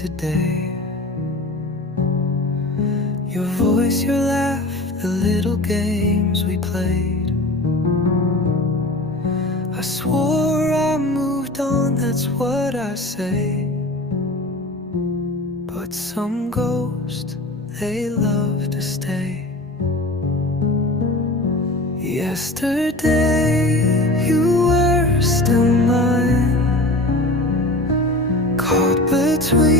today. Your voice, your laugh, the little games we played. I swore I moved on, that's what I say. But some ghosts, they love to stay. Yesterday, you were still mine, caught between